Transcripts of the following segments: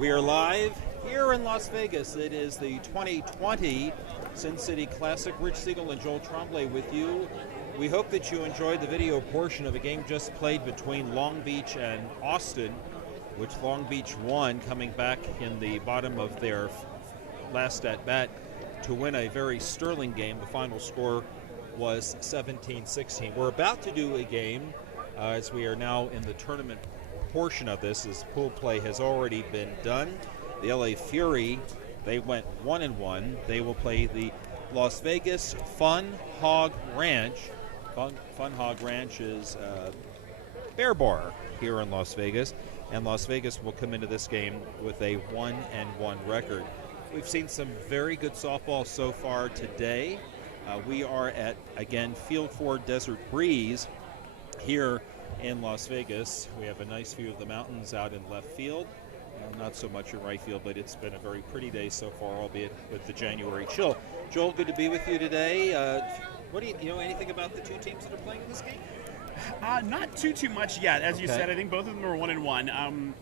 We are live here in Las Vegas. It is the 2020 Sin City Classic. Rich Siegel and Joel Tremblay with you. We hope that you enjoyed the video portion of a game just played between Long Beach and Austin, which Long Beach won, coming back in the bottom of their last at-bat to win a very sterling game. The final score was 17-16. We're about to do a game as we are now in the tournament portion of this, as pool play has already been done. The LA Fury, they went 1-1. They will play the Las Vegas Fun Hog Ranch. Fun Hog Ranch is Bear Bar here in Las Vegas, and Las Vegas will come into this game with a 1-1 record. We've seen some very good softball so far today. We are at, again, Field 4 Desert Breeze here in Las Vegas. We have a nice view of the mountains out in left field. Not so much in right field, but it's been a very pretty day so far, albeit with the January chill. Joel, good to be with you today. What do you know anything about the two teams that are playing in this game? Not too much yet. As you said, I think both of them are 1-1.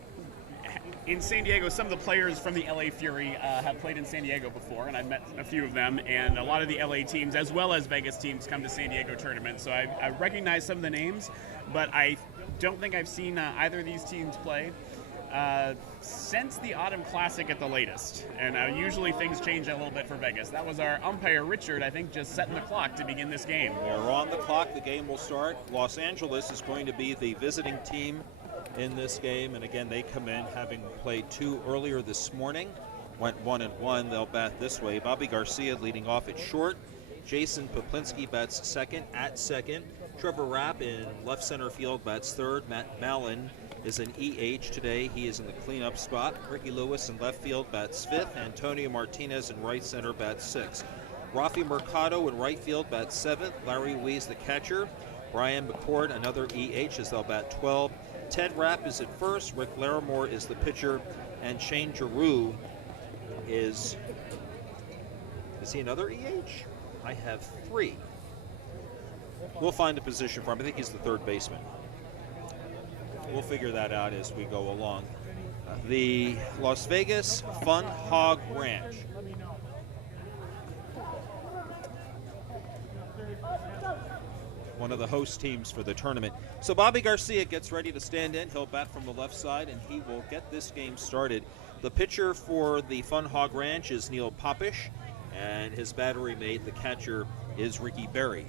In San Diego, some of the players from the LA Fury have played in San Diego before, and I've met a few of them. And a lot of the LA teams, as well as Vegas teams, come to San Diego tournaments. So I recognize some of the names, but I don't think I've seen either of these teams play since the Autumn Classic at the latest. And usually things change a little bit for Vegas. That was our umpire, Richard, I think, just setting the clock to begin this game. We are on the clock. The game will start. Los Angeles is going to be the visiting team in this game, and again, they come in having played two earlier this morning. Went 1-1. They'll bat this way. Bobby Garcia leading off at short. Jason Poplinski bats second at second. Trevor Rapp in left center field bats third. Matt Mallon is an EH today. He is in the cleanup spot. Ricky Lewis in left field bats fifth. Antonio Martinez in right center bats sixth. Rafi Mercado in right field bats seventh. Larry Weiss the catcher. Brian McCord, another EH, as they'll bat 12. Ted Rapp is at first. Rick Larimore is the pitcher. And Shane Giroux is he another EH? I have three. We'll find a position for him. I think he's the third baseman. We'll figure that out as we go along. The Las Vegas Fun Hog Ranch. One of the host teams for the tournament. So Bobby Garcia gets ready to stand in. He'll bat from the left side, and he will get this game started. The pitcher for the Fun Hog Ranch is Neil Popish, and his battery mate, the catcher, is Ricky Berry.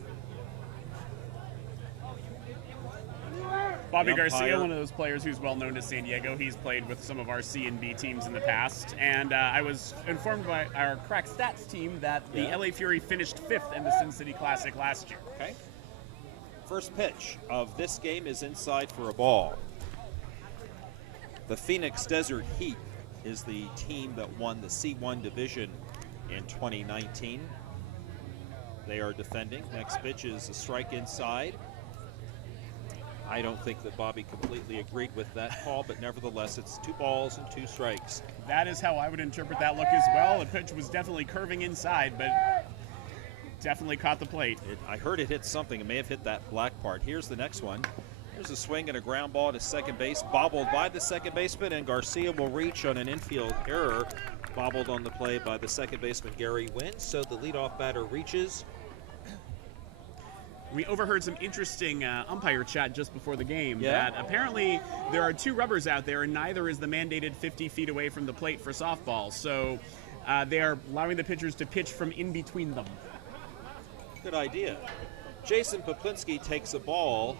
Bobby Garcia, one of those players who's well known to San Diego. He's played with some of our C and B teams in the past. And I was informed by our Crack Stats team that the LA Fury finished fifth in the Sin City Classic last year. Okay. First pitch of this game is inside for a ball. The Phoenix Desert Heat is the team that won the C1 division in 2019. They are defending. Next pitch is a strike inside. I don't think that Bobby completely agreed with that call, but nevertheless, it's 2 balls and 2 strikes. That is how I would interpret that look as well. The pitch was definitely curving inside, but definitely caught the plate. I heard it hit something. It may have hit that black part. Here's the next one. Here's a swing and a ground ball to second base, bobbled by the second baseman, and Garcia will reach on an infield error. Bobbled on the play by the second baseman, Gary Wynn. So the leadoff batter reaches. We overheard some interesting umpire chat just before the game that apparently there are 2 rubbers out there, and neither is the mandated 50 feet away from the plate for softball. So they are allowing the pitchers to pitch from in between them. Good idea. Jason Poplinski takes a ball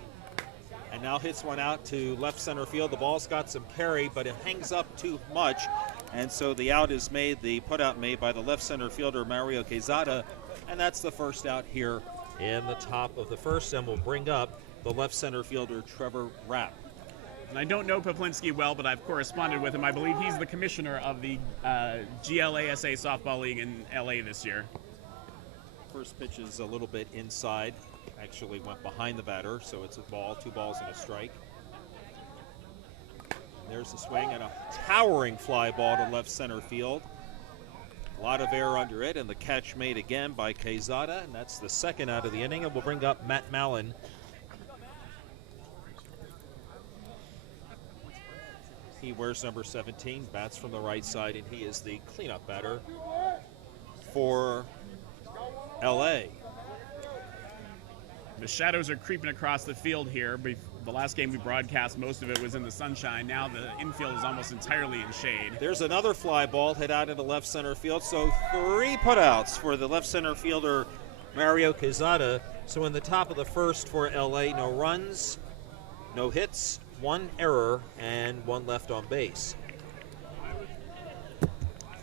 and now hits one out to left center field. The ball's got some carry, but it hangs up too much, and so the out is made, the putout made by the left center fielder, Mario Quezada, and that's the first out here in the top of the first, and we'll bring up the left center fielder, Trevor Rapp. And I don't know Poplinski well, but I've corresponded with him. I believe he's the commissioner of the GLASA Softball League in LA this year. First pitch is a little bit inside. Actually went behind the batter, so it's a ball, 2 balls and a strike. There's the swing and a towering fly ball to left center field. A lot of air under it, and the catch made again by Quezada, and that's the second out of the inning, and we'll bring up Matt Mallon He wears number 17, bats from the right side, and he is the cleanup batter for LA. The shadows are creeping across the field here. The last game we broadcast, most of it was in the sunshine. Now the infield is almost entirely in shade. There's another fly ball hit out into left center field, so 3 putouts for the left center fielder, Mario Quezada. So in the top of the first for LA, no runs, no hits, 1 error, and 1 left on base.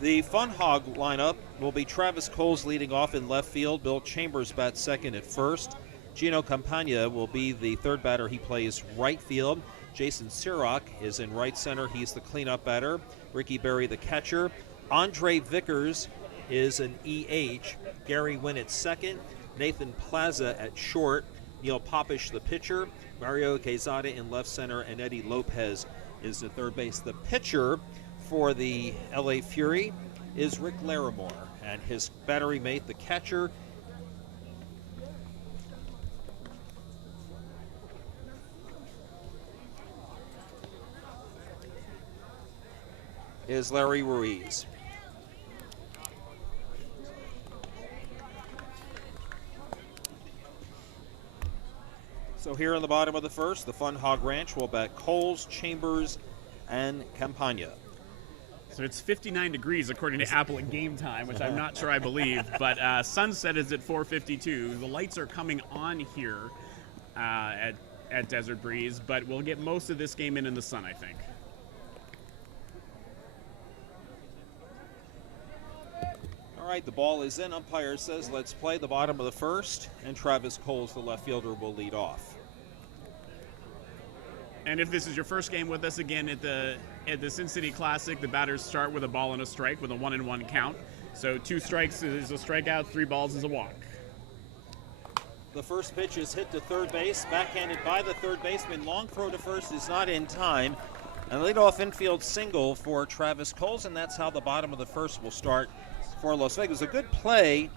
The Fun Hog lineup will be Travis Coles leading off in left field. Bill Chambers bats second at first. Gino Campagna will be the third batter. He plays right field. Jason Sirach is in right center. He's the cleanup batter. Ricky Berry the catcher. Andre Vickers is an EH. Gary Wynn at second. Nathan Plaza at short. Neil Popish the pitcher. Mario Quezada in left center. And Eddie Lopez is the third base. The pitcher for the LA Fury is Rick Larimore. And his battery mate, the catcher, is Larry Ruiz. So here in the bottom of the first, the Fun Hog Ranch will bat Coles, Chambers, and Campagna. So it's 59 degrees according to Apple at game time, which I'm not sure I believe, but sunset is at 4:52. The lights are coming on here at Desert Breeze, but we'll get most of this game in the sun, I think. All right, the ball is in. Umpire says let's play the bottom of the first, and Travis Coles, the left fielder, will lead off. And if this is your first game with us again at the Sin City Classic, the batters start with a ball and a strike with a 1-1 count. So 2 strikes is a strikeout, 3 balls is a walk. The first pitch is hit to third base, backhanded by the third baseman. Long throw to first is not in time. And leadoff infield single for Travis Coles, and that's how the bottom of the first will start for Las Vegas. A good play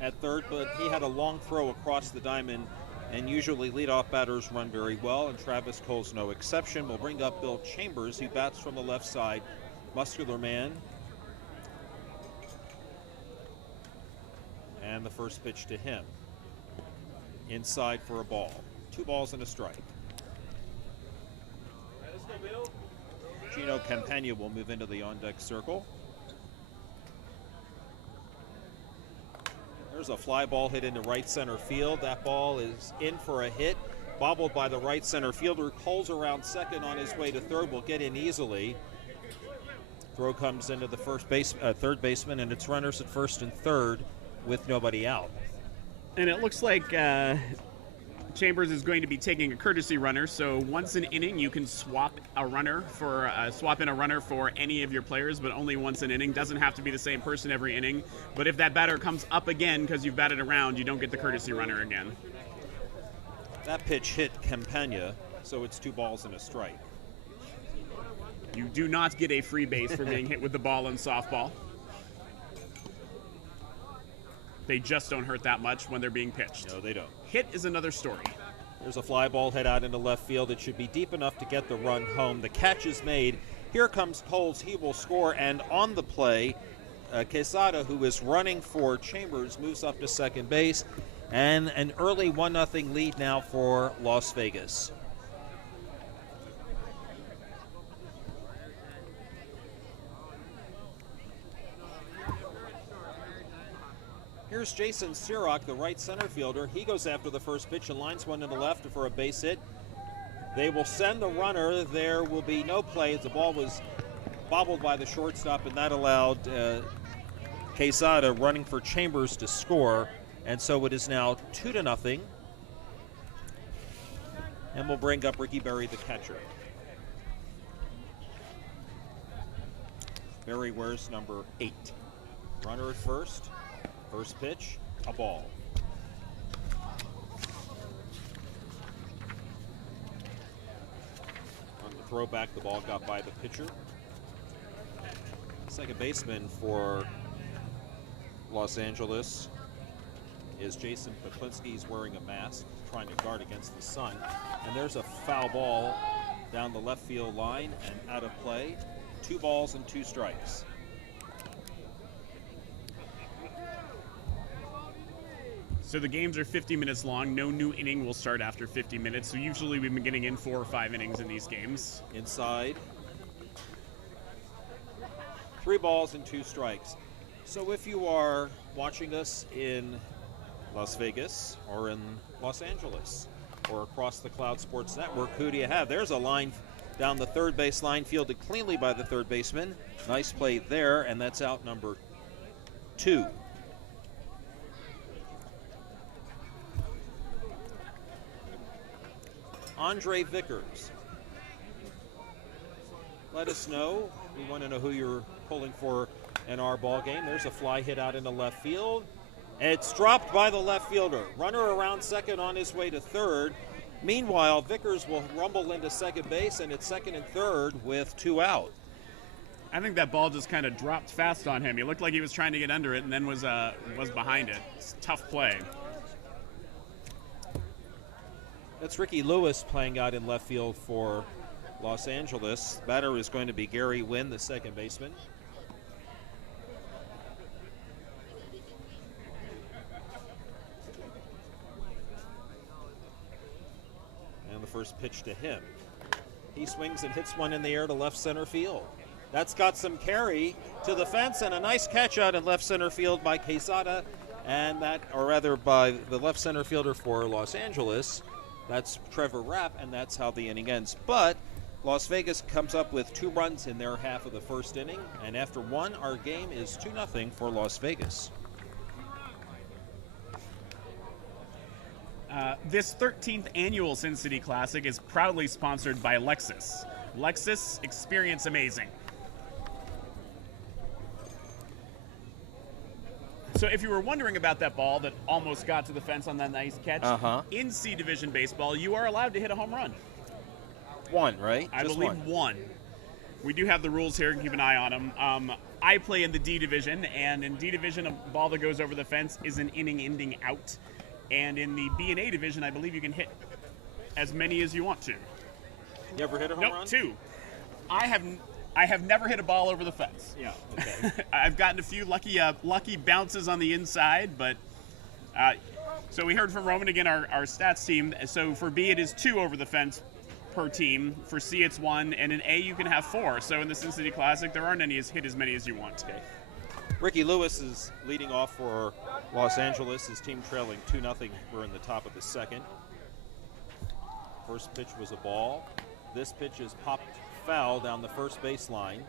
at third, but he had a long throw across the diamond, and usually leadoff batters run very well, and Travis Coles no exception. We'll bring up Bill Chambers, who bats from the left side, muscular man. And the first pitch to him. Inside for a ball. 2 balls and a strike. Gino Campagna will move into the on-deck circle. There's a fly ball hit into right center field. That ball is in for a hit, bobbled by the right center fielder. Coles around second on his way to third, will get in easily. Throw comes into the third baseman, and it's runners at first and third with nobody out. And it looks like Chambers is going to be taking a courtesy runner. So once an inning, you can swap in a runner for any of your players, but only once an inning. Doesn't have to be the same person every inning. But if that batter comes up again because you've batted around, you don't get the courtesy runner again. That pitch hit Campagna, so it's 2 balls and a strike. You do not get a free base for being hit with the ball in softball. They just don't hurt that much when they're being pitched. No, they don't. Hit is another story. There's a fly ball head out into left field. It should be deep enough to get the run home. The catch is made. Here comes Coles. He will score, and on the play, Quezada, who is running for Chambers, moves up to second base, and an early 1-0 lead now for Las Vegas. Here's Jason Sirach, the right center fielder. He goes after the first pitch and lines one to the left for a base hit. They will send the runner. There will be no play. The ball was bobbled by the shortstop, and that allowed Quezada running for Chambers to score. And so it is now 2-0. And we'll bring up Ricky Berry, the catcher. Berry wears number 8. Runner at first. First pitch, a ball. On the throwback, the ball got by the pitcher. Second baseman for Los Angeles is Jason Peklinski. He's wearing a mask, trying to guard against the sun. And there's a foul ball down the left field line and out of play. 2 balls and 2 strikes. So the games are 50 minutes long. No new inning will start after 50 minutes. So usually we've been getting in 4 or 5 innings in these games. Inside. 3 balls and 2 strikes. So if you are watching us in Las Vegas or in Los Angeles or across the Cloud Sports Network, who do you have? There's a line down the third base line, fielded cleanly by the third baseman. Nice play there, and that's out number 2. Andre Vickers. Let us know. We want to know who you're pulling for in our ball game. There's a fly hit out into left field. It's dropped by the left fielder. Runner around second on his way to third. Meanwhile, Vickers will rumble into second base, and it's second and third with 2 out. I think that ball just kind of dropped fast on him. He looked like he was trying to get under it and then was behind it. It's a tough play. That's Ricky Lewis playing out in left field for Los Angeles. Batter is going to be Gary Wynn, the second baseman. And the first pitch to him. He swings and hits one in the air to left center field. That's got some carry to the fence, and a nice catch out in left center field by Quesada, and that, or rather by the left center fielder for Los Angeles. That's Trevor Rapp, and that's how the inning ends. But Las Vegas comes up with 2 runs in their half of the first inning, and after 1, our game is 2-0 for Las Vegas. This 13th annual Sin City Classic is proudly sponsored by Lexus. Lexus, experience amazing. So if you were wondering about that ball that almost got to the fence on that nice catch, in C Division baseball, you are allowed to hit a home run. 1, right? I Just believe 1. We do have the rules here and keep an eye on them. I play in the D Division, and in D Division, a ball that goes over the fence is an inning-ending out. And in the B and A Division, I believe you can hit as many as you want to. You ever hit a home run? 2. I have never hit a ball over the fence. Yeah, okay. I've gotten a few lucky bounces on the inside, but so we heard from Roman again, our stats team. So for B, it is 2 over the fence per team. For C, it's 1, and in A, you can have 4. So in the Sin City Classic, there aren't any hit as many as you want. Okay. Ricky Lewis is leading off for Los Angeles. His team trailing 2-0. We're in the top of the second. First pitch was a ball. This pitch is popped foul down the first baseline.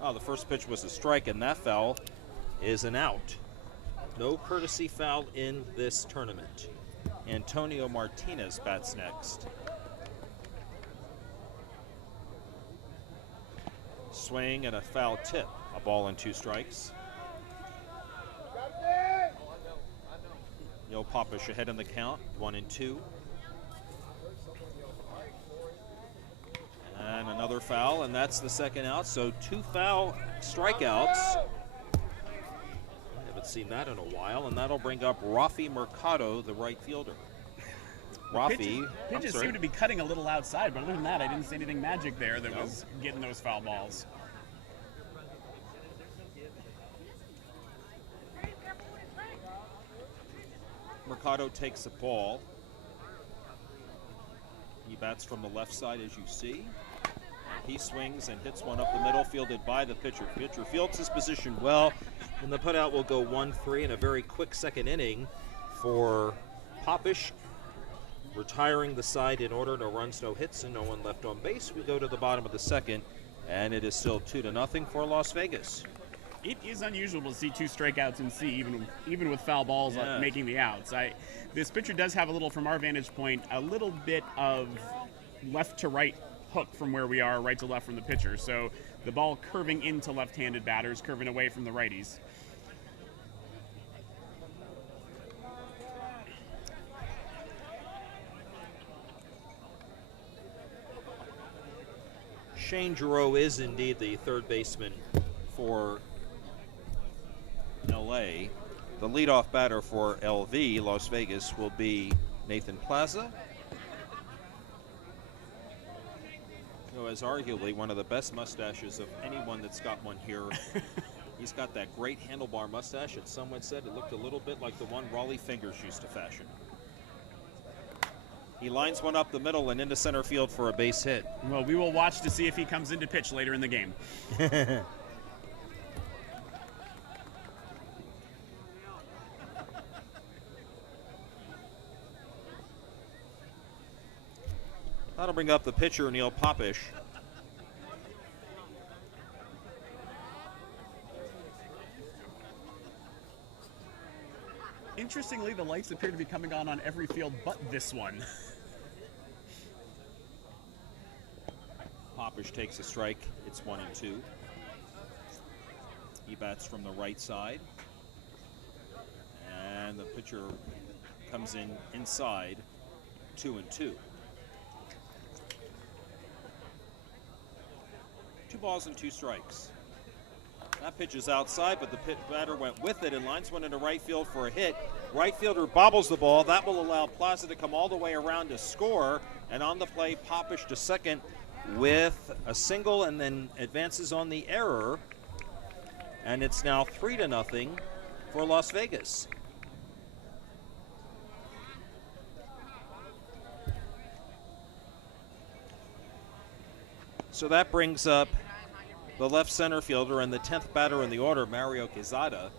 Oh, the first pitch was a strike, and that foul is an out. No courtesy foul in this tournament. Antonio Martinez bats next. Swing and a foul tip. A ball and 2 strikes. Yo Popish ahead in the count, 1-2. And another foul, and that's the second out. So 2 foul strikeouts. I haven't seen that in a while, and that'll bring up Rafi Mercado, the right fielder. Rafi. Pitches seem to be cutting a little outside, but other than that, I didn't see anything magic there that was getting those foul balls. Mercado takes the ball. He bats from the left side, as you see. He swings and hits one up the middle, fielded by the pitcher. Pitcher fields his position well, and the putout will go 1-3 in a very quick second inning for Popish, retiring the side in order. No runs, no hits, and no one left on base. We go to the bottom of the second, and it is still 2-0 for Las Vegas. It is unusual to see 2 strikeouts in C, even with foul balls making the outs. This pitcher does have a little, from our vantage point, a little bit of left to right hook from where we are, right to left from the pitcher. So the ball curving into left-handed batters, curving away from the righties. Shane Giroux is indeed the third baseman for LA. The leadoff batter for LV, Las Vegas, will be Nathan Plaza. who has arguably one of the best mustaches of anyone that's got one here. He's got that great handlebar mustache, and someone said it looked a little bit like the one Raleigh Fingers used to fashion. He lines one up the middle and into center field for a base hit. Well, we will watch to see if he comes into pitch later in the game. That'll bring up the pitcher, Neil Popish. Interestingly, the lights appear to be coming on every field but this one. Popish takes a strike. It's 1-2. He bats from the right side. And the pitcher comes in inside, 2-2. 2 balls and 2 strikes. That pitch is outside, but the batter went with it and lines one into right field for a hit. Right fielder bobbles the ball. That will allow Plaza to come all the way around to score. And on the play, Popish to second with a single and then advances on the error. And it's now 3-0 for Las Vegas. So that brings up the left center fielder and the 10th batter in the order, Mario Quezada.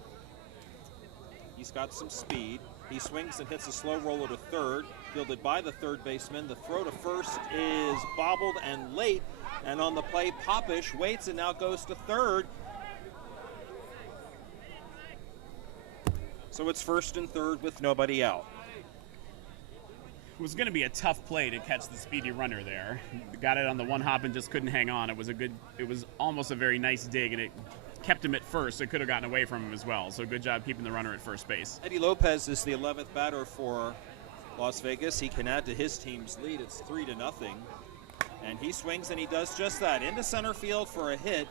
He's got some speed. He swings and hits a slow roller to third, fielded by the third baseman. The throw to first is bobbled and late, and on the play, Popish waits and now goes to third. So it's first and third with nobody out. It was going to be a tough play to catch the speedy runner there. Got it on the one hop and just couldn't hang on. It was almost a very nice dig, and it kept him at first. It could have gotten away from him as well. So good job keeping the runner at first base. Eddie Lopez is the 11th batter for Las Vegas. He can add to his team's lead. It's 3-0. And he swings and he does just that. Into center field for a hit.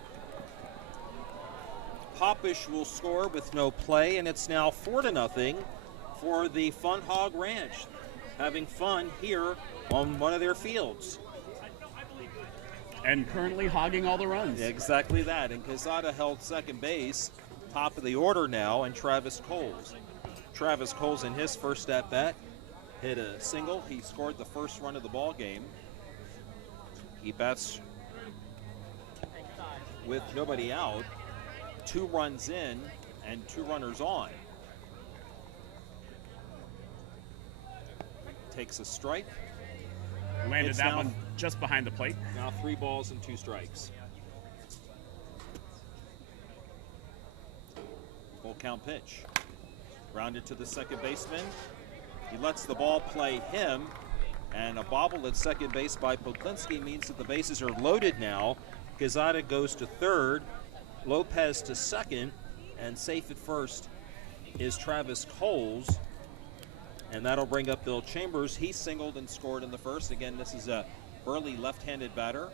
Popish will score with no play, and it's now 4-0 for the Fun Hog Ranch. Having fun here on one of their fields. And currently hogging all the runs. Exactly that. And Quezada held second base, top of the order now, and Travis Coles. Travis Coles in his first at-bat hit a single. He scored the first run of the ball game. He bats with nobody out, 2 runs in and 2 runners on. Takes a strike. Landed that one just behind the plate. Now 3 balls and 2 strikes. Full count pitch. Grounded to the second baseman. He lets the ball play him, and a bobble at second base by Poklinski means that the bases are loaded now. Quezada goes to third, Lopez to second, and safe at first is Travis Coles. And that'll bring up Bill Chambers. He singled and scored in the first. Again, this is a burly left-handed batter.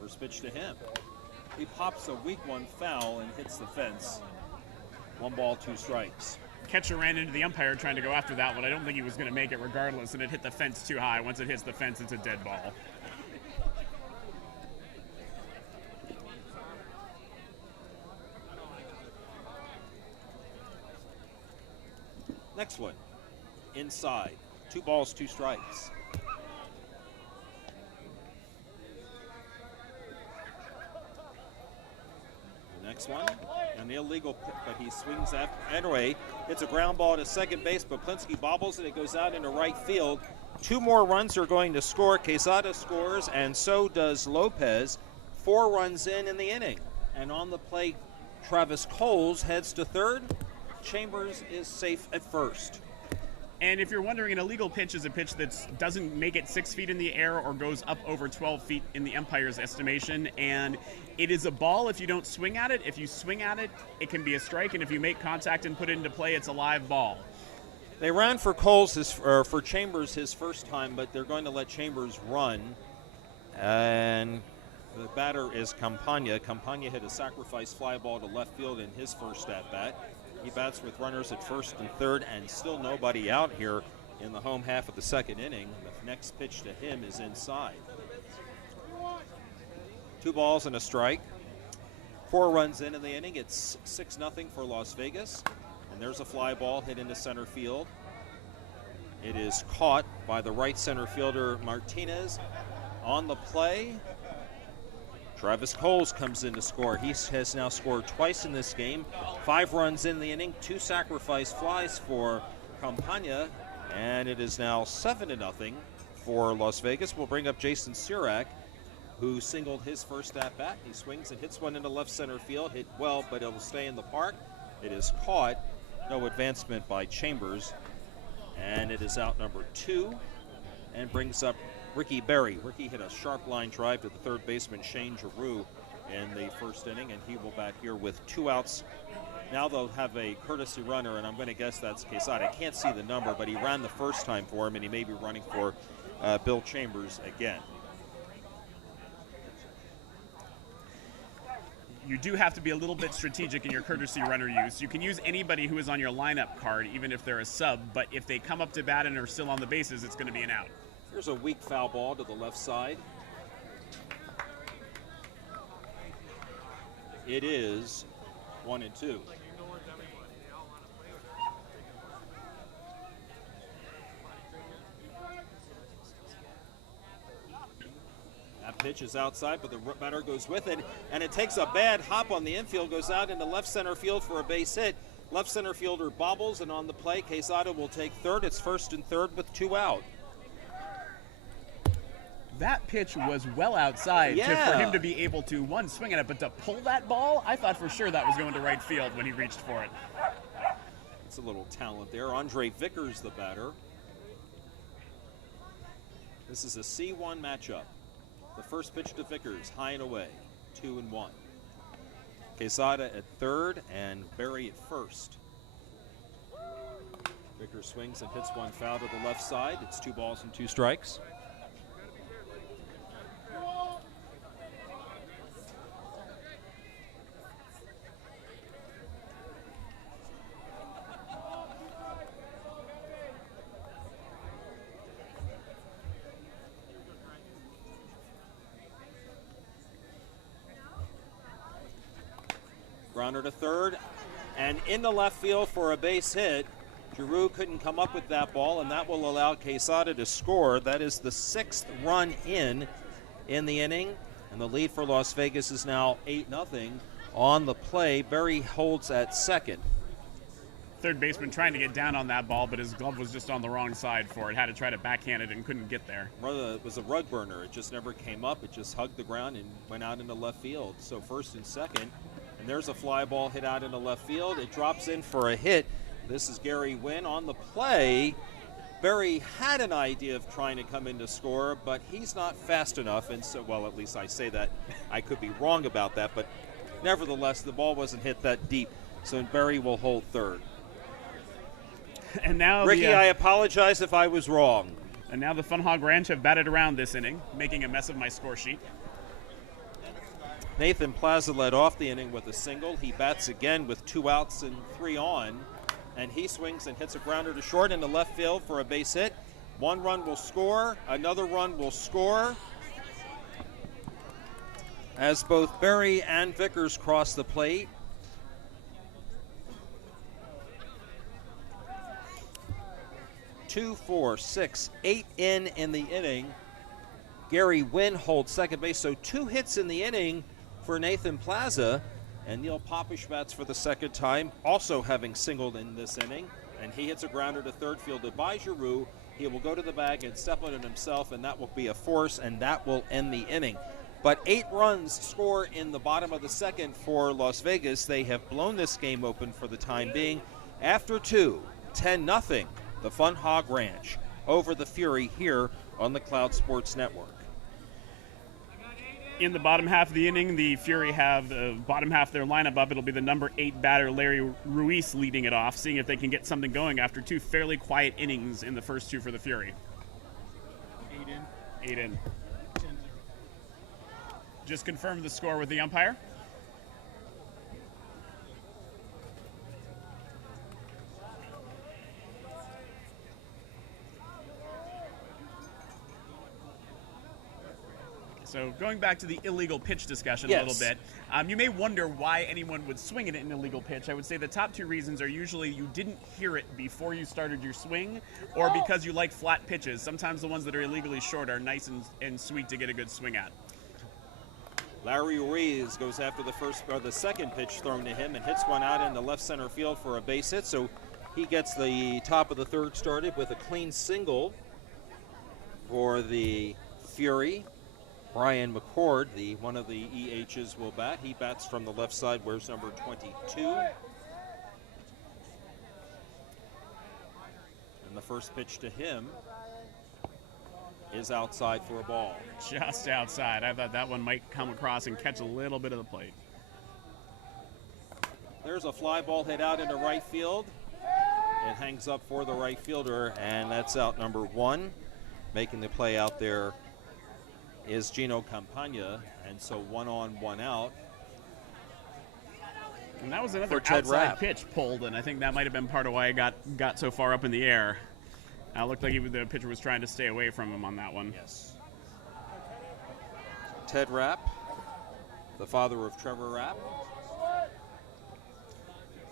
First pitch to him. He pops a weak one foul and hits the fence. 1 ball, 2 strikes. Catcher ran into the umpire trying to go after that one. I don't think he was going to make it regardless, and it hit the fence too high. Once it hits the fence, it's a dead ball. Next one, inside. 2 balls, 2 strikes. The next one, an illegal pick, but he swings after. Anyway, it's a ground ball to second base. Poklinski bobbles it. It goes out into right field. 2 more runs are going to score. Quezada scores, and so does Lopez. 4 runs in the inning. And on the plate, Travis Coles heads to third. Chambers is safe at first. And if you're wondering, an illegal pitch is a pitch that doesn't make it 6 feet in the air or goes up over 12 feet in the umpire's estimation. And it is a ball if you don't swing at it. If you swing at it, it can be a strike. And if you make contact and put it into play, it's a live ball. They ran for for Chambers his first time, but they're going to let Chambers run. And the batter is Campagna. Campagna hit a sacrifice fly ball to left field in his first at-bat. He bats with runners at first and third, and still nobody out here in the home half of the second inning. The next pitch to him is inside. 2 balls and a strike. 4 runs in the inning. It's 6-0 for Las Vegas. And there's a fly ball hit into center field. It is caught by the right center fielder Martinez. On the play, Travis Coles comes in to score. He has now scored twice in this game. 5 runs in the inning, 2 sacrifice flies for Campagna, and it is now 7-0 for Las Vegas. We'll bring up Jason Sirak, who singled his first at-bat. He swings and hits one into left center field. Hit well, but it will stay in the park. It is caught. No advancement by Chambers. And it is out number 2, and brings up Ricky Berry. Ricky hit a sharp line drive to the third baseman Shane Giroux in the first inning, and he will bat here with 2 outs. Now they'll have a courtesy runner, and I'm going to guess that's Quesada. I can't see the number, but he ran the first time for him, and he may be running for Bill Chambers again. You do have to be a little bit strategic in your courtesy runner use. You can use anybody who is on your lineup card, even if they're a sub, but if they come up to bat and are still on the bases, it's going to be an out. Here's a weak foul ball to the left side. It is 1-2. That pitch is outside, but the batter goes with it, and it takes a bad hop on the infield, goes out into left center field for a base hit. Left center fielder bobbles, and on the play, Quesada will take third. It's first and third with 2 out. That pitch was well outside for him to be able to, one, swing at it, but to pull that ball, I thought for sure that was going to right field when he reached for it. It's a little talent there. Andre Vickers, the batter. This is a C1 matchup. The first pitch to Vickers, high and away, 2-1. Quesada at third and Berry at first. Vickers swings and hits one foul to the left side. It's 2 balls and 2 strikes. Grounder to third, and into left field for a base hit. Giroux couldn't come up with that ball, and that will allow Quesada to score. That is the 6th run in the inning, and the lead for Las Vegas is now 8-0. On the play, Berry holds at second. Third baseman trying to get down on that ball, but his glove was just on the wrong side for it. Had to try to backhand it and couldn't get there. It was a rug burner. It just never came up. It just hugged the ground and went out into left field. So first and second. And there's a fly ball hit out into left field. It drops in for a hit. This is Gary Wynn on the play. Berry had an idea of trying to come in to score, but he's not fast enough. And so, well, at least I say that. I could be wrong about that, but nevertheless, the ball wasn't hit that deep. So Berry will hold third. And now Ricky, I apologize if I was wrong. And now the Fun Hog Ranch have batted around this inning, making a mess of my score sheet. Nathan Plaza led off the inning with a single. He bats again with 2 outs and 3 on. And he swings and hits a grounder to short into left field for a base hit. 1 run will score. Another run will score. As both Berry and Vickers cross the plate. Two, 4, 6, 8 in the inning. Gary Wynn holds second base, so 2 hits in the inning for Nathan Plaza. And Neil Popish bats for the second time, also having singled in this inning. And he hits a grounder to third, fielded by Giroux. He will go to the bag and step on it himself, and that will be a force, and that will end the inning. But 8 runs score in the bottom of the second for Las Vegas. They have blown this game open for the time being. After 2, 10-0. The Fun Hog Ranch over the Fury here on the Cloud Sports Network. In the bottom half of the inning, the Fury have the bottom half of their lineup up. It'll be the number 8 batter, Larry Ruiz, leading it off, seeing if they can get something going after 2 fairly quiet innings in the first 2 for the Fury. 8 in. 10-0. Just confirm the score with the umpire. So going back to the illegal pitch discussion Yes. a little bit, you may wonder why anyone would swing at an illegal pitch. I would say the top two reasons are usually you didn't hear it before you started your swing, or because you like flat pitches. Sometimes the ones that are illegally short are nice and sweet to get a good swing at. Larry Ruiz goes after the second pitch thrown to him and hits one out into left center field for a base hit. So he gets the top of the third started with a clean single for the Fury. Brian McCord, one of the EHs, will bat. He bats from the left side, wears number 22. And the first pitch to him is outside for a ball. Just outside. I thought that one might come across and catch a little bit of the plate. There's a fly ball hit out into right field. It hangs up for the right fielder, and that's out number 1. Making the play out there is Gino Campagna, and so 1 on, 1 out. And that was another Ted outside Rapp. pitch pulled, and I think that might have been part of why I got so far up in the air. It looked like the pitcher was trying to stay away from him on that one. Yes. Ted Rapp, the father of Trevor Rapp.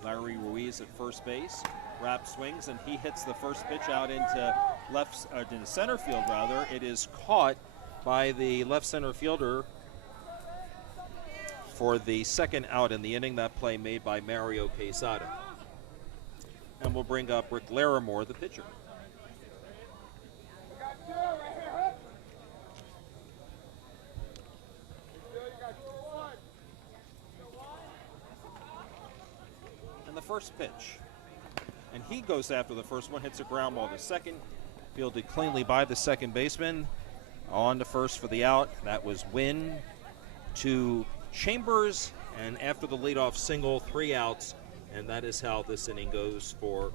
Larry Ruiz at first base. Rapp swings, and he hits the first pitch out into into center field, rather. It is caught by the left center fielder for the second out in the inning. That play made by Mario Quesada. And we'll bring up Rick Larimore, the pitcher. And the first pitch. And he goes after the first one, hits a ground ball to second, fielded cleanly by the second baseman. On to first for the out. That was Wynn to Chambers, and after the leadoff single, 3 outs, and that is how this inning goes for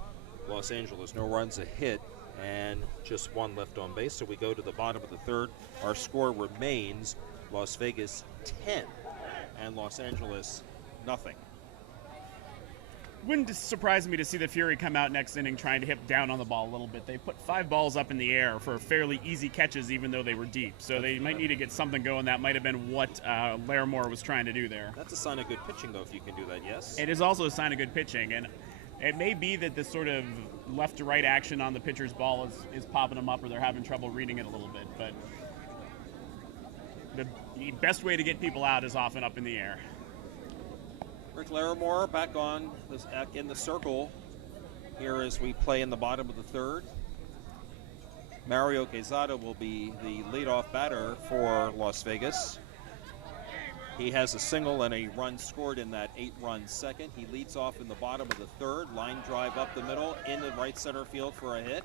Los Angeles. No runs, a hit, and just 1 left on base. So we go to the bottom of the third. Our score remains Las Vegas 10 and Los Angeles nothing. Wouldn't surprise me to see the Fury come out next inning trying to hit down on the ball a little bit. They put 5 balls up in the air for fairly easy catches, even though they were deep. So they might need to get something going. That might have been what Larimore was trying to do there. That's a sign of good pitching, though, if you can do that, yes? It is also a sign of good pitching, and it may be that this sort of left to right action on the pitcher's ball is popping them up, or they're having trouble reading it a little bit. But the best way to get people out is often up in the air. Rick Larimore back in the circle here as we play in the bottom of the third. Mario Quesada will be the leadoff batter for Las Vegas. He has a single and a run scored in that 8-run second. He leads off in the bottom of the third. Line drive up the middle into right center field for a hit.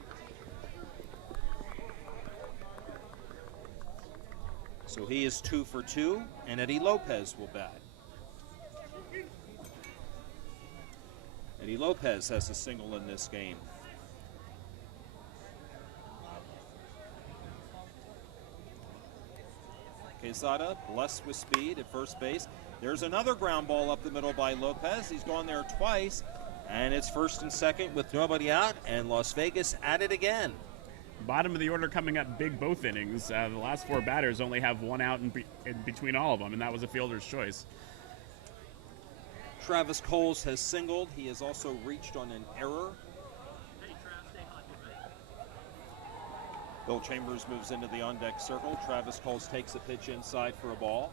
So he is 2 for 2, and Eddie Lopez will bat. Eddie Lopez has a single in this game. Quesada, blessed with speed at first base. There's another ground ball up the middle by Lopez. He's gone there twice, and it's first and second with nobody out, and Las Vegas at it again. Bottom of the order coming up big both innings. The last 4 batters only have 1 out in between all of them, and that was a fielder's choice. Travis Coles has singled. He has also reached on an error. Bill Chambers moves into the on-deck circle. Travis Coles takes a pitch inside for a ball.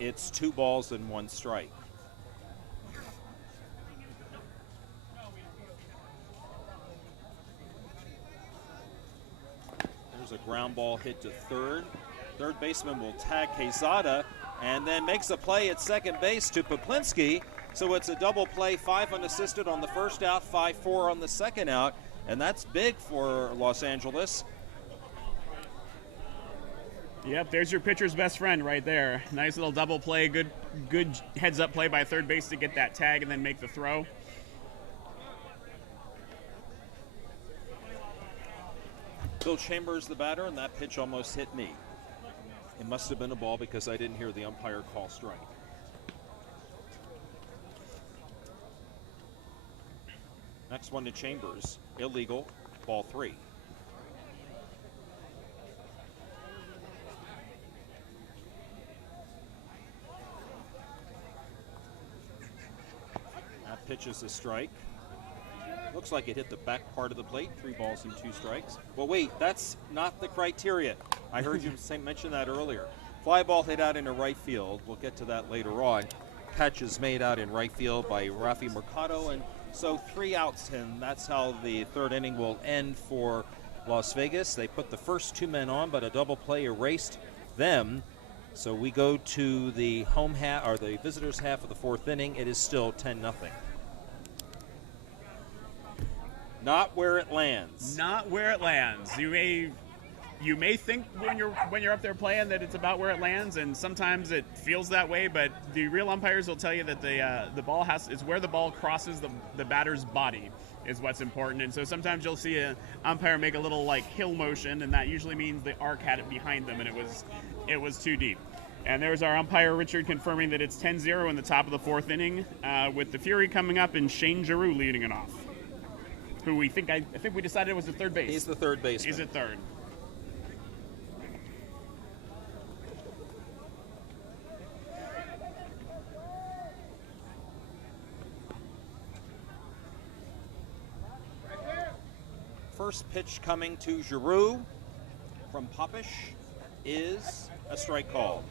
It's 2 balls and 1 strike. There's a ground ball hit to third. Third baseman will tag Quesada and then makes a play at second base to Poplinski. So it's a double play, 5 unassisted on the first out, 5-4 on the second out, and that's big for Los Angeles. Yep, there's your pitcher's best friend right there. Nice little double play, good heads-up play by third base to get that tag and then make the throw. Bill Chambers, the batter, and that pitch almost hit me. It must have been a ball because I didn't hear the umpire call strike. Next one to Chambers, illegal. ball 3. That pitch is a strike. Looks like it hit the back part of the plate. 3 balls and 2 strikes. Well, wait, that's not the criteria. I heard you mention that earlier. Fly ball hit out into right field. We'll get to that later on. Catch is made out in right field by Rafi Mercado, and so 3 outs, and that's how the 3rd inning will end for Las Vegas. They put the first 2 men on, but a double play erased them. So we go to the home half, or the visitors' half of the 4th inning. It is still 10-0. Not where it lands. Not where it lands. You may think when you're up there playing that it's about where it lands, and sometimes it feels that way. But the real umpires will tell you that the ball is where the ball crosses the batter's body is what's important. And so sometimes you'll see an umpire make a little like hill motion, and that usually means the arc had it behind them, and it was too deep. And there's our umpire Richard confirming that it's 10-0 in the top of the 4th inning, with the Fury coming up and Shane Giroux leading it off. Who I think we decided was the third base. He's the third baseman. He's at third. First pitch coming to Giroux from Popish is a strike call.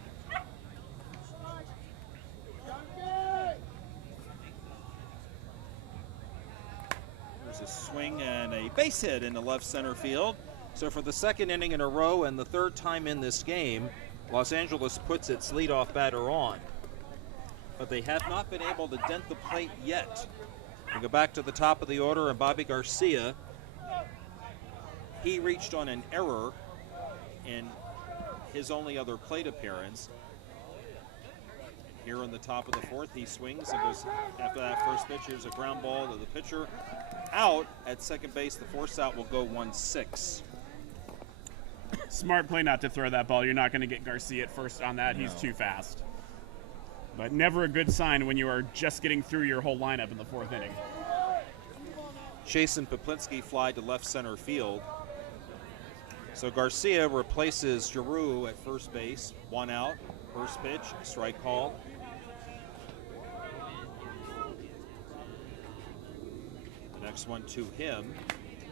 A swing and a base hit in the left center field. So for the 2nd inning in a row and the 3rd time in this game, Los Angeles puts its leadoff batter on. But they have not been able to dent the plate yet. We go back to the top of the order, and Bobby Garcia, he reached on an error in his only other plate appearance. Here in the top of the 4th, he swings and goes after that first pitch. Here's a ground ball to the pitcher. Out at second base. The force out will go 1-6. Smart play not to throw that ball. You're not going to get Garcia at first on that. No. He's too fast. But never a good sign when you are just getting through your whole lineup in the 4th inning. Jason Poplinski fly to left center field. So Garcia replaces Giroux at first base. 1 out. First pitch, strike call. The next one to him.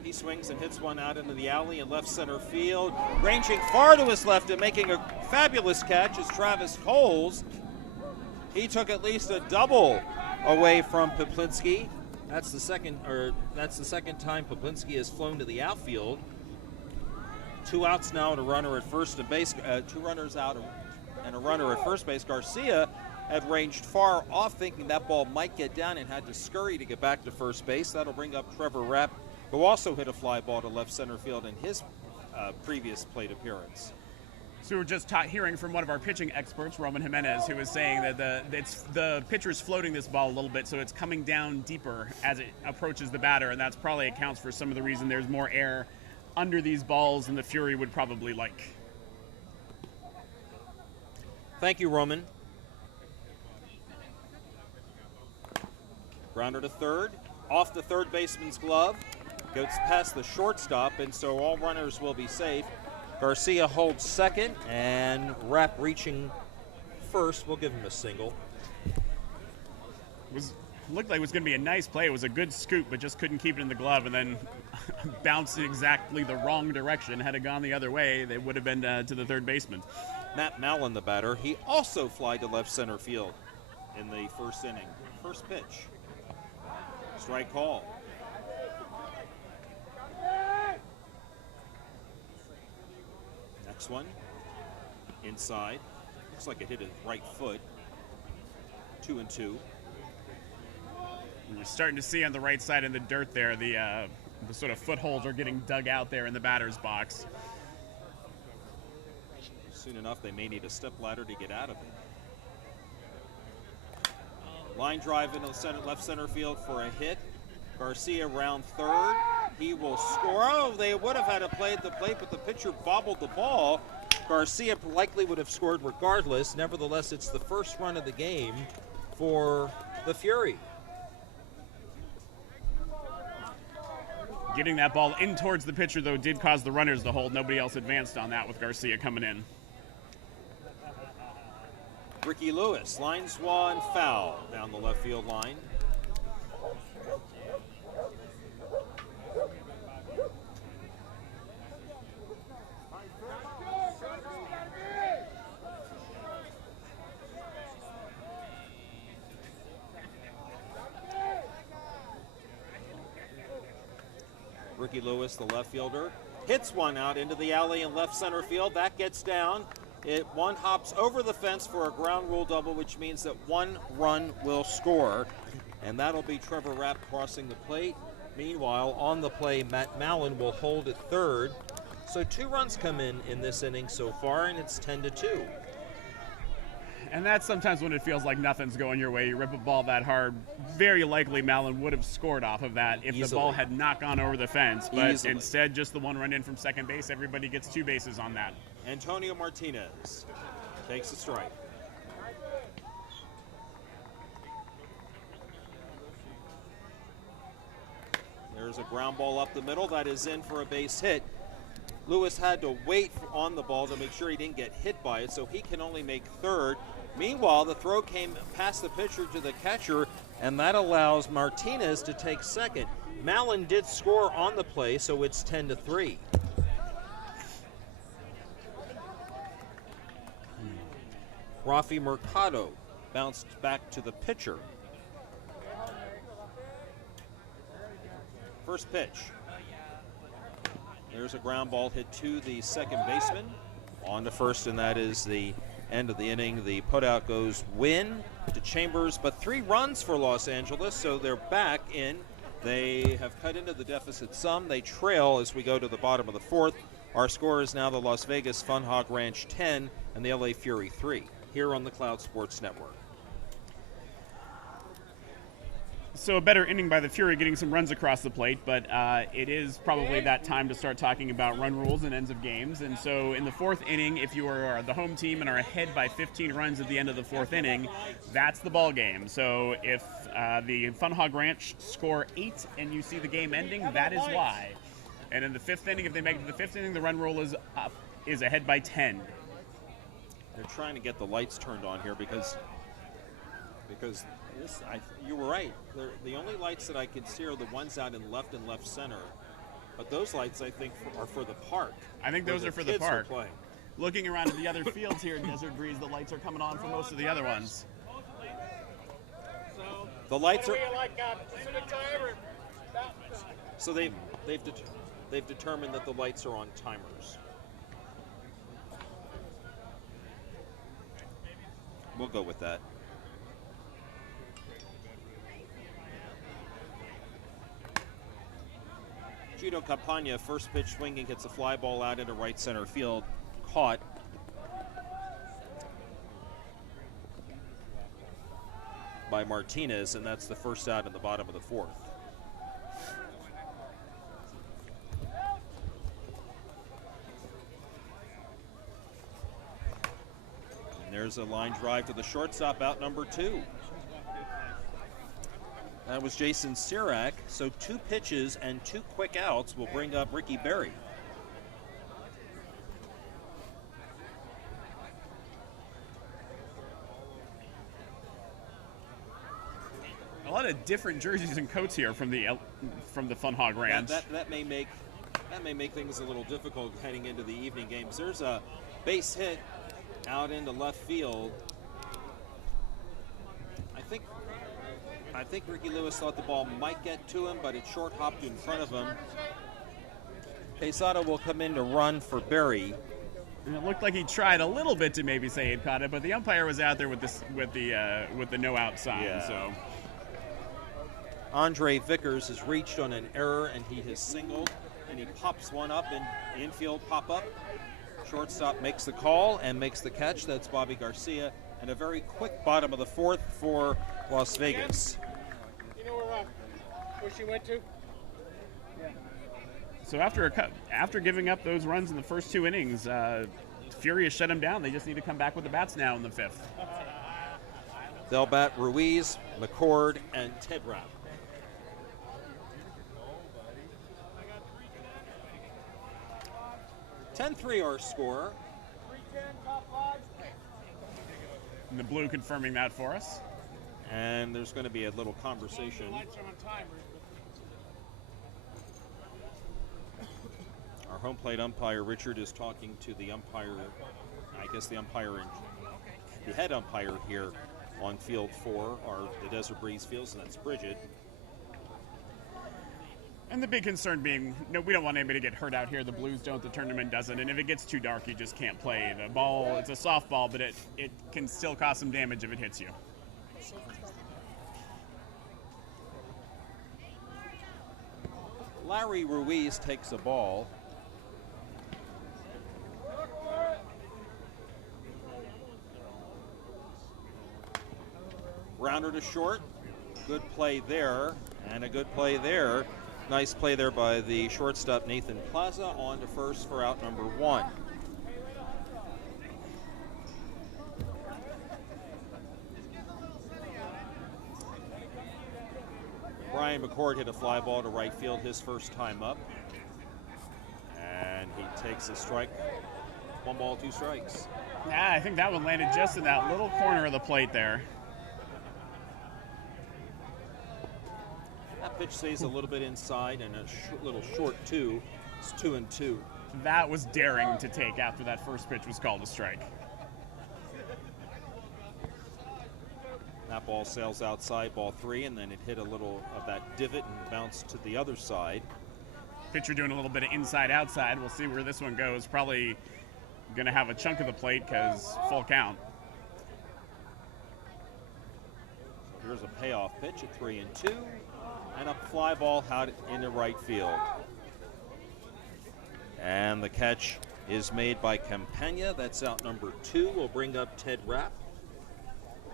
He swings and hits one out into the alley in left center field. Ranging far to his left and making a fabulous catch is Travis Coles. He took at least a double away from Poplinski. That's the second time Poplinski has flown to the outfield. 2 outs now and a runner at first and base. 2 runners out and a runner at first base. Garcia had ranged far off, thinking that ball might get down, and had to scurry to get back to first base. That'll bring up Trevor Rapp, who also hit a fly ball to left center field in his previous plate appearance. So we're just hearing from one of our pitching experts, Roman Jimenez, who is saying that the pitcher's floating this ball a little bit, so it's coming down deeper as it approaches the batter, and that's probably accounts for some of the reason there's more air under these balls than the Fury would probably like. Thank you, Roman. Grounder to third, off the third baseman's glove, goes past the shortstop, and so all runners will be safe. Garcia holds second, and Rapp reaching first. We'll give him a single. Looked like it was going to be a nice play. It was a good scoop, but just couldn't keep it in the glove, and then bounced exactly the wrong direction. Had it gone the other way, they would have been to the third baseman. Matt Mallon, the batter, he also flied to left center field in the first inning. First pitch. Strike call. Next one. Inside. Looks like it hit his right foot. 2-2. You're starting to see on the right side in the dirt there, the sort of footholds are getting dug out there in the batter's box. Soon enough, they may need a step ladder to get out of it. Line drive into left center field for a hit. Garcia round third. He will score. Oh, they would have had to play at the plate, but the pitcher bobbled the ball. Garcia likely would have scored regardless. Nevertheless, it's the first run of the game for the Fury. Getting that ball in towards the pitcher, though, did cause the runners to hold. Nobody else advanced on that with Garcia coming in. Ricky Lewis lines one, foul down the left field line. Ricky Lewis, the left fielder, hits one out into the alley in left center field. That gets down. One hops over the fence for a ground rule double, which means that one run will score. And that'll be Trevor Rapp crossing the plate. Meanwhile, on the play, Matt Mallon will hold at third. So 2 runs come in this inning so far, and it's 10-2. And that's sometimes when it feels like nothing's going your way. You rip a ball that hard, very likely Mallon would have scored off of that if the ball had not gone over the fence. But instead, just the 1 run in from second base, everybody gets 2 bases on that. Antonio Martinez takes a strike. There's a ground ball up the middle. That is in for a base hit. Lewis had to wait on the ball to make sure he didn't get hit by it, so he can only make third. Meanwhile, the throw came past the pitcher to the catcher, and that allows Martinez to take second. Mallon did score on the play, so it's 10-3. Rafi Mercado bounced back to the pitcher. First pitch. There's a ground ball hit to the second baseman. On to first, and that is the end of the inning. The putout goes Wynn to Chambers, but 3 runs for Los Angeles, so they're back in. They have cut into the deficit some. They trail as we go to the bottom of the 4th. Our score is now the Las Vegas Fun Hog Ranch 10 and the LA Fury 3 here on the Cloud Sports Network. So a better inning by the Fury, getting some runs across the plate, but it is probably that time to start talking about run rules and ends of games. And so in the 4th inning, if you are the home team and are ahead by 15 runs at the end of the 4th inning, that's the ball game. So if the Fun Hog Ranch score 8 and you see the game ending, that is why. And in the 5th inning, if they make it to the 5th inning, the run rule is up, is ahead by 10. They're trying to get the lights turned on here because you were right. The only lights that I can see are the ones out in left and left center. But those lights, I think, are for the park. I think those are for the park. Looking around at the other fields here in Desert Breeze, the lights are coming on for most of the other ones. The lights are. So they've determined that the lights are on timers. We'll go with that. Gino Campagna, first pitch swinging, gets a fly ball out into right center field, caught. By Martinez, and that's the first out in the bottom of the 4th. And there's a line drive to the shortstop, out number 2. That was Jason Sirac, so 2 pitches and 2 quick outs will bring up Ricky Berry. A lot of different jerseys and coats here from the Fun Hog Ranch. That may make things a little difficult heading into the evening games. There's a base hit out into left field. I think Ricky Lewis thought the ball might get to him, but it short hopped in front of him. Pesada will come in to run for Berry. And it looked like he tried a little bit to maybe say he'd caught it, but the umpire was out there with the no out sign. Yeah. So Andre Vickers has reached on an error, and he has singled, and he pops one up in infield pop-up. Shortstop makes the call and makes the catch. That's Bobby Garcia. And a very quick bottom of the 4th for Las Vegas. You know where she went to? Yeah. So after giving up those runs in the first 2 innings, Fury has shut them down. They just need to come back with the bats now in the 5th. They'll bat Ruiz, McCord, and Ted Rapp. 10-3 our score. And the blue confirming that for us. And there's going to be a little conversation. Our home plate umpire, Richard, is talking to the umpire, I guess the head umpire here on field 4, or the Desert Breeze fields, and that's Bridget. And the big concern being, we don't want anybody to get hurt out here. The Blues don't, the tournament doesn't. And if it gets too dark, you just can't play. The ball, it's a softball, but it can still cause some damage if it hits you. Larry Ruiz takes a ball. Rounder to short. Good play there, and a good play there. Nice play there by the shortstop, Nathan Plaza, on to first for out number 1. Brian McCord hit a fly ball to right field his first time up. And he takes a strike. 1 ball, 2 strikes. Yeah, I think that one landed just in that little corner of the plate there. That pitch stays a little bit inside and a little short, too. It's 2-2. That was daring to take after that first pitch was called a strike. That ball sails outside, ball 3, and then it hit a little of that divot and bounced to the other side. Pitcher doing a little bit of inside-outside. We'll see where this one goes. Probably going to have a chunk of the plate because full count. Here's a payoff pitch at 3-2, and a fly ball out into right field. And the catch is made by Campagna. That's out number 2. We'll bring up Ted Rapp,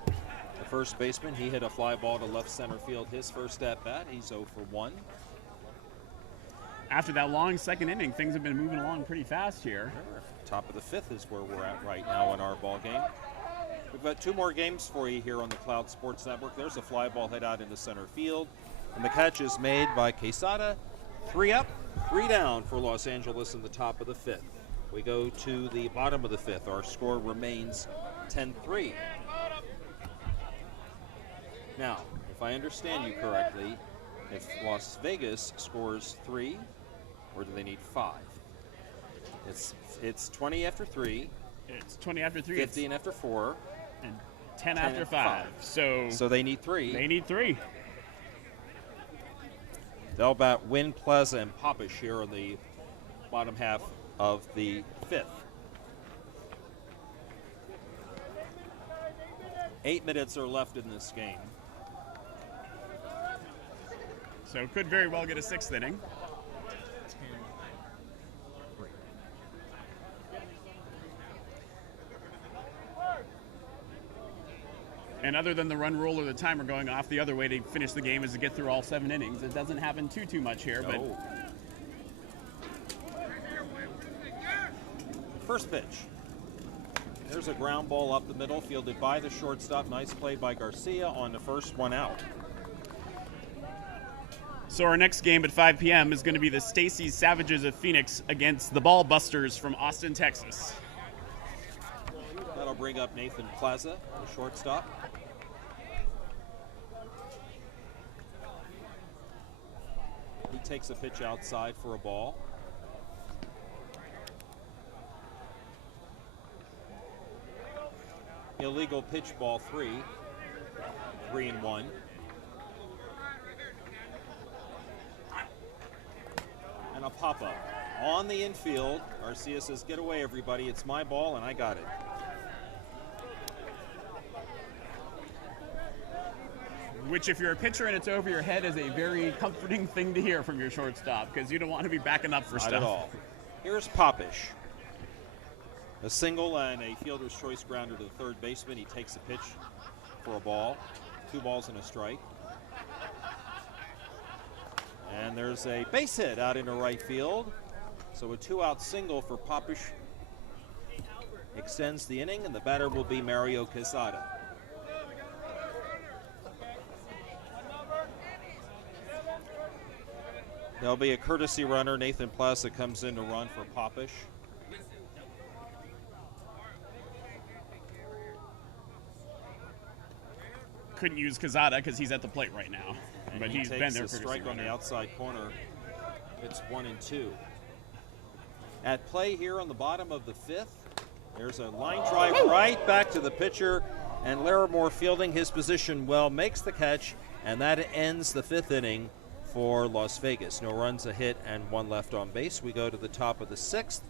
the first baseman. He hit a fly ball to left center field his first at bat. He's 0 for 1. After that long second inning, things have been moving along pretty fast here. Sure. Top of the 5th is where we're at right now in our ball game. We've got 2 more games for you here on the Cloud Sports Network. There's a fly ball hit out into center field, and the catch is made by Quesada. 3 up, 3 down for Los Angeles in the top of the 5th. We go to the bottom of the 5th. Our score remains 10-3. Now, if I understand you correctly, if Las Vegas scores 3, or do they need 5? It's 20 after 3. It's 20 after 3. 15 after 4. And 10 after 5. So they need 3. They need 3. They'll bat Wynn, Plaza, and Popish here in the bottom half of the 5th. 8 minutes are left in this game. So could very well get a 6th inning. And other than the run rule or the timer going off, the other way to finish the game is to get through all 7 innings. It doesn't happen too much here, No. But first pitch. There's a ground ball up the middle, fielded by the shortstop. Nice play by Garcia on the first one out. So our next game at 5 p.m. is going to be the Stacey Savages of Phoenix against the Ball Busters from Austin, Texas. That'll bring up Nathan Plaza, the shortstop. He takes a pitch outside for a ball. Illegal pitch, ball 3. 3-1. And a pop-up on the infield. Garcia says, "Get away, everybody. It's my ball, and I got it." Which, if you're a pitcher and it's over your head, is a very comforting thing to hear from your shortstop because you don't want to be backing up for Not stuff. at all. Here's Popish. A single and a fielder's choice grounder to the third baseman. He takes a pitch for a ball. 2 balls and a strike. And there's a base hit out into right field. So a 2-out single for Popish extends the inning, and the batter will be Mario Quesada. There'll be a courtesy runner. Nathan Plaza comes in to run for Popish. couldn't use Quezada because he's at the plate right now. And But he he's takes been there a for strike on the outside corner. It's 1-2. At play here on the bottom of the fifth, there's a line drive right back to the pitcher, and Larimore, fielding his position well, makes the catch, and that ends the fifth inning for Las Vegas. No runs, a hit, and one left on base. We go to the top of the sixth,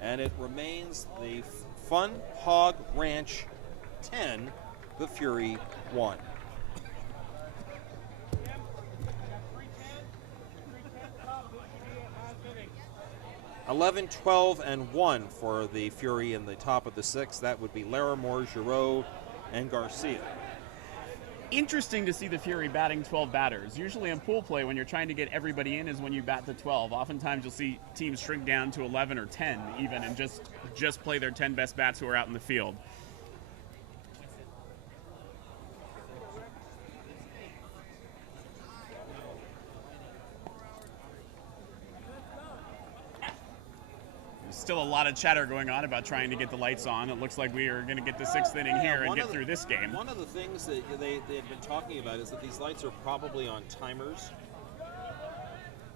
and it remains the Fun Hog Ranch 10, the Fury 1. (11, 12, and 1 for the Fury in the top of the sixth. That would be Larimore, Giroux, and Garcia. Interesting to see the Fury batting 12 batters. Usually in pool play, when you're trying to get everybody in is when you bat to 12. Oftentimes you'll see teams shrink down to 11 or 10 even and just play their 10 best bats who are out in the field. Still a lot of chatter going on about trying to get the lights on. It looks like we are going to get the sixth inning here and get through this game. One of the things that they had been talking about is that these lights are probably on timers.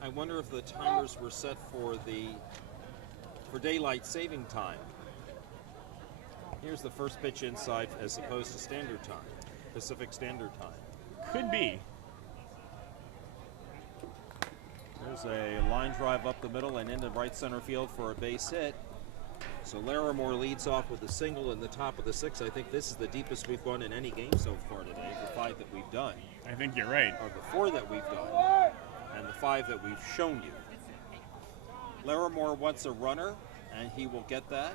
I wonder if the timers were set for daylight saving time. Here's the first pitch inside as opposed to standard time, Pacific Standard Time. Could be. There's a line drive up the middle and into right center field for a base hit. So Larimore leads off with a single in the top of the sixth. I think this is the deepest we've gone in any game so far today, the 5 that we've done. I think you're right. Or the 4 that we've done, and the 5 that we've shown you. Larimore wants a runner, and he will get that.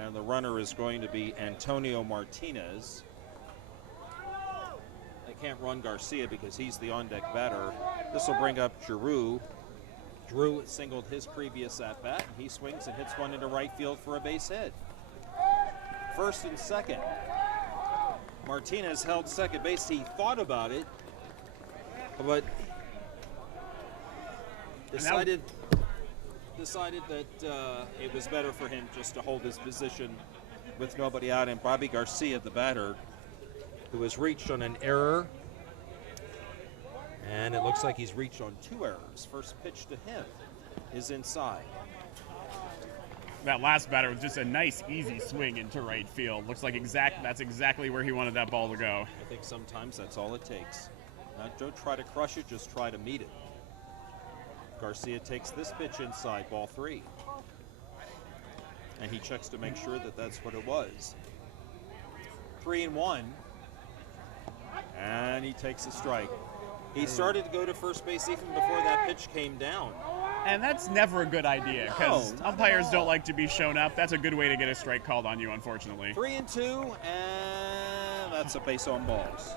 And the runner is going to be Antonio Martinez. They can't run Garcia because he's the on-deck batter. This will bring up Giroux. Drew singled his previous at-bat, and he swings and hits one into right field for a base hit. First and second. Martinez held second base. He thought about it, but decided that it was better for him just to hold his position with nobody out. And Bobby Garcia, the batter, who has reached on an error, and it looks like he's reached on 2 errors. First pitch to him is inside. That last batter was just a nice, easy swing into right field. Looks like that's exactly where he wanted that ball to go. I think sometimes that's all it takes. Don't try to crush it, just try to meet it. Garcia takes this pitch inside, ball 3. And he checks to make sure that that's what it was. 3-1. And he takes a strike. He started to go to first base even before that pitch came down. And that's never a good idea because umpires don't like to be shown up. That's a good way to get a strike called on you, unfortunately. 3-2, and that's a base on balls.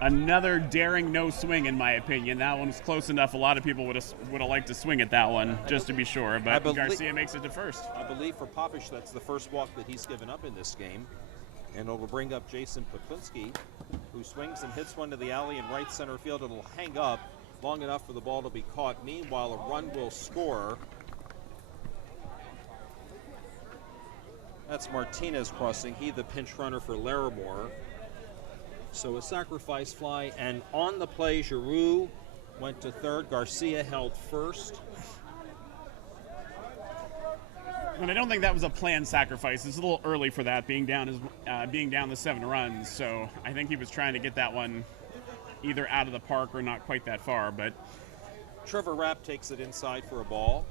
Another daring no swing, in my opinion. That one was close enough. A lot of people would have liked to swing at that one, just to be sure. But Garcia makes it to first. I believe for Popish, that's the first walk that he's given up in this game. And it'll bring up Jason Poklinski, who swings and hits one to the alley in right center field. It'll hang up long enough for the ball to be caught. Meanwhile, a run will score. That's Martinez crossing. He the pinch runner for Larimore. So a sacrifice fly, and on the play, Giroux went to third. Garcia held first. And I don't think that was a planned sacrifice. It's a little early for that, being down the 7 runs. So I think he was trying to get that one either out of the park or not quite that far. But Trevor Rapp takes it inside for a ball.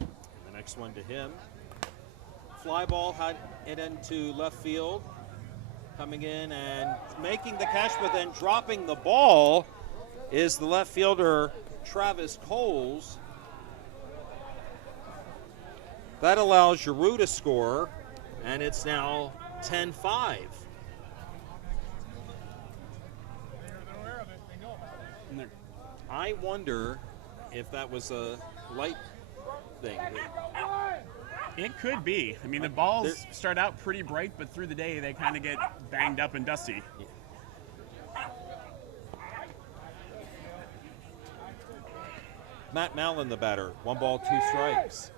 And the next one to him. Fly ball had it into left field. Coming in and making the catch, but then dropping the ball is the left fielder, Travis Coles. That allows Giroux to score, and it's now 10-5. I wonder if that was a light thing. It could be. I mean, the balls start out pretty bright, but through the day they kind of get banged up and dusty. Matt Mallon, the batter. 1 ball, 2 strikes.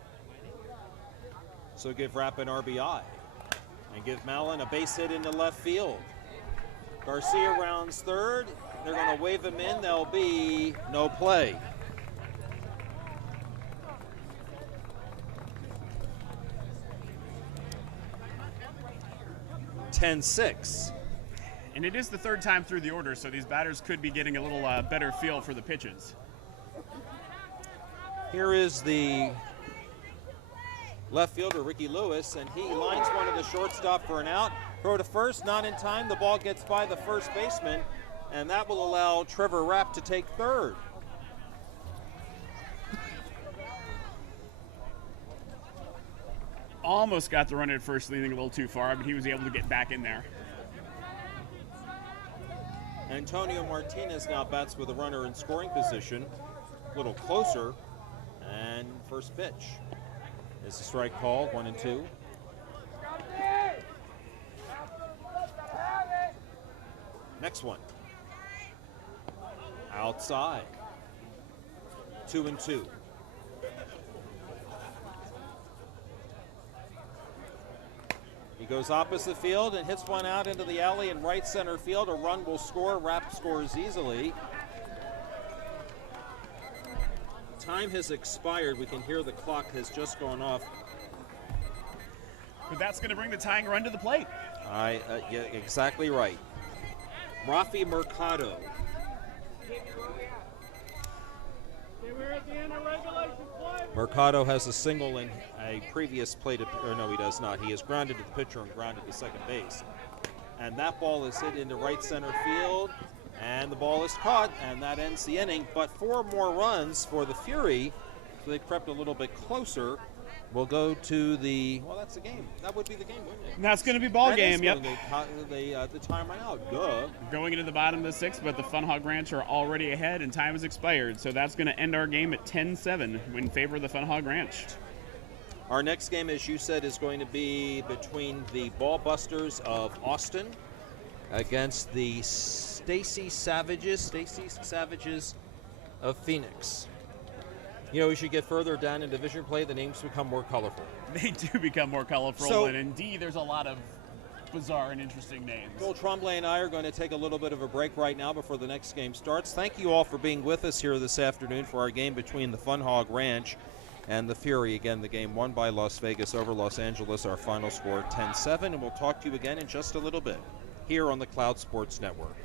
So give Rapp an RBI and give Mallon a base hit into left field. Garcia rounds third. They're going to wave him in. There'll be no play. (10-6). And it is the third time through the order, so these batters could be getting a little better feel for the pitches. Here is the left fielder, Ricky Lewis, and he lines one to the shortstop for an out. Throw to first, not in time. The ball gets by the first baseman, and that will allow Trevor Rapp to take third. Almost got the run at first, leaning a little too far, but he was able to get back in there. Antonio Martinez now bats with a runner in scoring position, a little closer, and first pitch is a strike call, 1-2. Next one, outside, 2-2. He goes opposite field and hits one out into the alley in right center field. A run will score. Rapp scores easily. Time has expired. We can hear the clock has just gone off. But that's going to bring the tying run to the plate. Yeah, exactly right. Rafi Mercado. We're at the end of regulation play. Mercado has a single in a previous plate, or no, he does not. He is grounded to the pitcher and grounded to second base. And that ball is hit into right center field, and the ball is caught, and that ends the inning. But 4 more runs for the Fury, so they crept a little bit closer. We'll go to the, well, that's the game. That would be the game, wouldn't it? And that's going to be ball game, yep. The time right now, duh. Going into the bottom of the 6th, but the Fun Hog Ranch are already ahead and time has expired. So that's going to end our game at 10-7 in favor of the Fun Hog Ranch. Our next game, as you said, is going to be between the Ball Busters of Austin against the Stacy Savages of Phoenix. You know, as you get further down in division play, the names become more colorful. They do become more colorful, So- and indeed there's a lot of bizarre and interesting names. Joel Tremblay and I are going to take a little bit of a break right now before the next game starts. Thank you all for being with us here this afternoon for our game between the Fun Hog Ranch and the Fury. Again, the game won by Las Vegas over Los Angeles. Our final score 10-7, and we'll talk to you again in just a little bit here on the Cloud Sports Network.